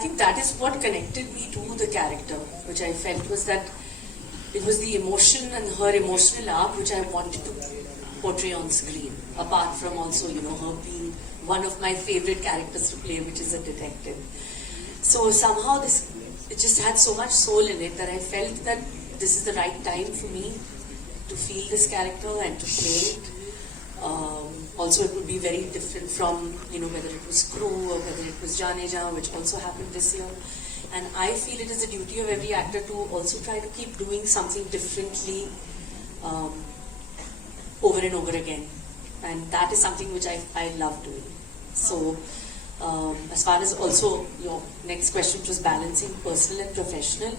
think that is what connected me to the character, which I felt was that it was the emotion and her emotional arc which I wanted to portray on screen, apart from also, her being one of my favorite characters to play, which is a detective. So somehow it just had so much soul in it that I felt that this is the right time for me to feel this character and to play it. Also, it would be very different from, whether it was Crew or whether it was Jaane Jaan, which also happened this year. And I feel it is the duty of every actor to also try to keep doing something differently over and over again. And that is something which I love doing. So, as far as also your next question, which was balancing personal and professional,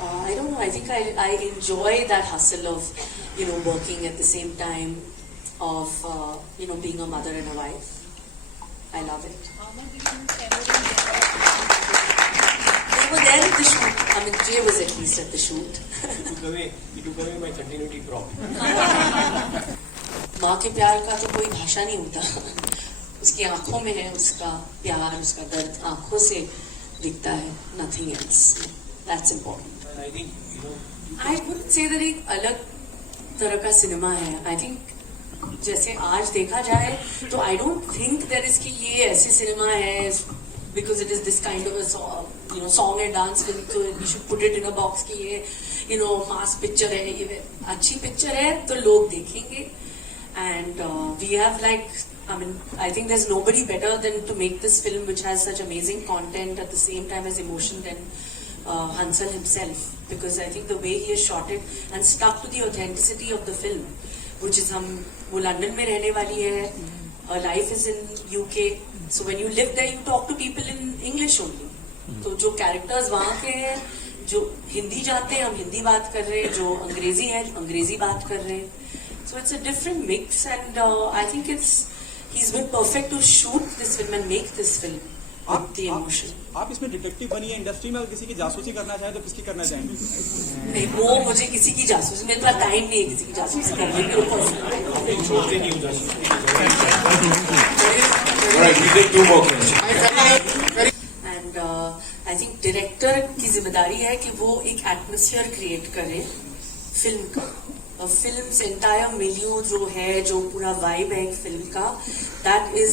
I don't know, I think I enjoy that hustle of, working at the same time, of, being a mother and a wife. I love it. They were there at the shoot. I mean, Jay was at least at the shoot. You took away my continuity problem. माँ के प्यार का तो कोई भाषा नहीं होता. उसकी आंखों में है उसका प्यार, उसका दर्द आंखों से दिखता है. Nothing else. That's important. I think, I wouldn't say that एक अलग तरह का सिनेमा है. I think जैसे आज देखा जाए तो I don't think there is कि ये ऐसे सिनेमा है because it is this kind of a song and dance film, so we should put it in a box कि ये mass picture है, ये अच्छी picture है तो लोग देखेंगे. And we have I think there's nobody better than to make this film which has such amazing content at the same time as emotion than Hansal himself, because I think the way he has shot it and stuck to the authenticity of the film, which is वो London में रहने वाली है, her life is in UK, so when you live there you talk to people in English only. तो जो characters वहाँ के हैं, जो हिंदी जानते हैं हम हिंदी बात कर रहे हैं, जो अंग्रेजी हैं अंग्रेजी बात कर रहे हैं. So it's a different mix, and I think he's been perfect to shoot this film and make this film with the emotion. आप इसमें डिटेक्टिव बनी है इंडस्ट्री में, किसी की जासूसी करना चाहे तो किसकी करना चाहेंगे? नहीं, वो मुझे किसी की जासूसी, मेरे पास टाइम नहीं है किसी की जासूसी करने के लिए. And I think director की जिम्मेदारी है कि वो एक atmosphere create करे फिल्म का. फिल्म्स entire milieu जो है, जो पूरा vibe है एक फिल्म का, that is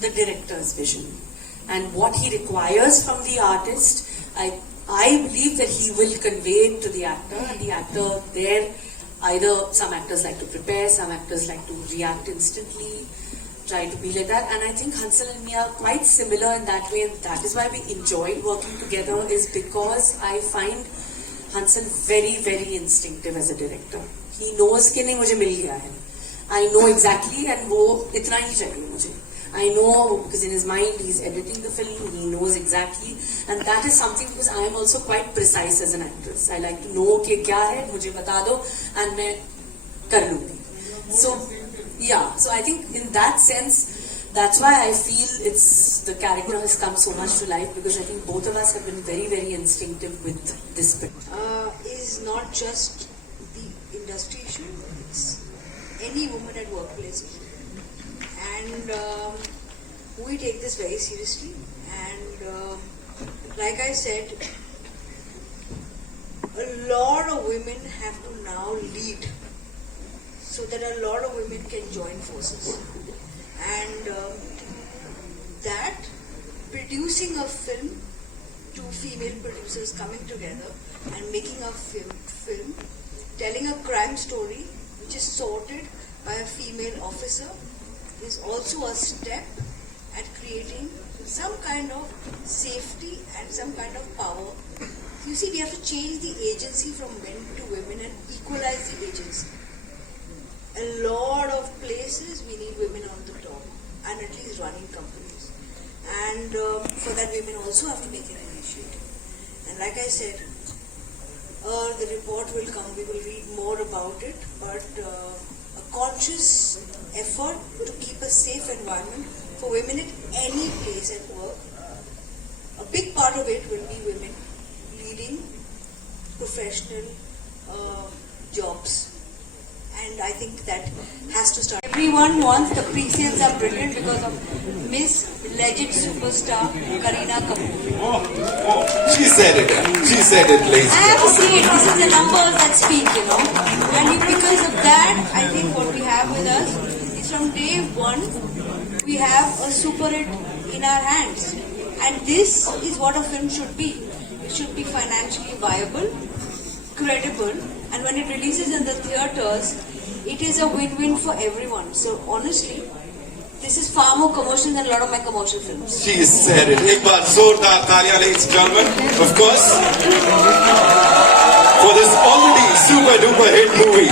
the director's vision. And what he requires from the artist, I believe that he will convey it to the actor, and the actor there, either some actors like to prepare, some actors like to react instantly, try to be like that. And I think Hansal and me are quite similar in that way, and that is why we enjoyed working together, is because I find Hansal very, very instinctive as a director. He knows कि नहीं मुझे मिल गया है. I know exactly, and वो इतना ही चाहिए मुझे. I know because in his mind he's editing the film, he knows exactly, and that is something because I am also quite precise as an actress. I like to know कि क्या है, मुझे बता दो, and मैं कर लूँगी. So yeah, so I think in that sense, that's why I feel the character has come so much to life, because I think both of us have been very, very instinctive with this bit. Is not just the industry issue, it's any woman at workplace issue. And we take this very seriously, and like I said, a lot of women have to now lead so that a lot of women can join forces. And that producing a film, two female producers coming together and making a film telling a crime story which is sorted by a female officer is also a step at creating some kind of safety and some kind of power. You see, we have to change the agency from men to women and equalize the agency. A lot of places we need women on the top and at least running companies. And for that, women also have to make an initiative. And like I said, the report will come, we will read more about it, but a conscious effort to keep a safe environment for women at any place at work. A big part of it will be women leading professional jobs. And I think that has to start. Everyone wants, the pre-sales are brilliant because of Miss legend superstar Kareena Kapoor. She said it. She said it, ladies. I have to say it. This is the numbers that speak, you know. And because of that, I think what we have with us is from day one, we have a super hit in our hands. And this is what a film should be. It should be financially viable, credible, and when it releases in the theatres, it is a win-win for everyone. So honestly, this is far more commercial than a lot of my commercial films. She said it. एक बार जोरदार तालियां, ladies and gentlemen, of course, for this already super duper hit movie.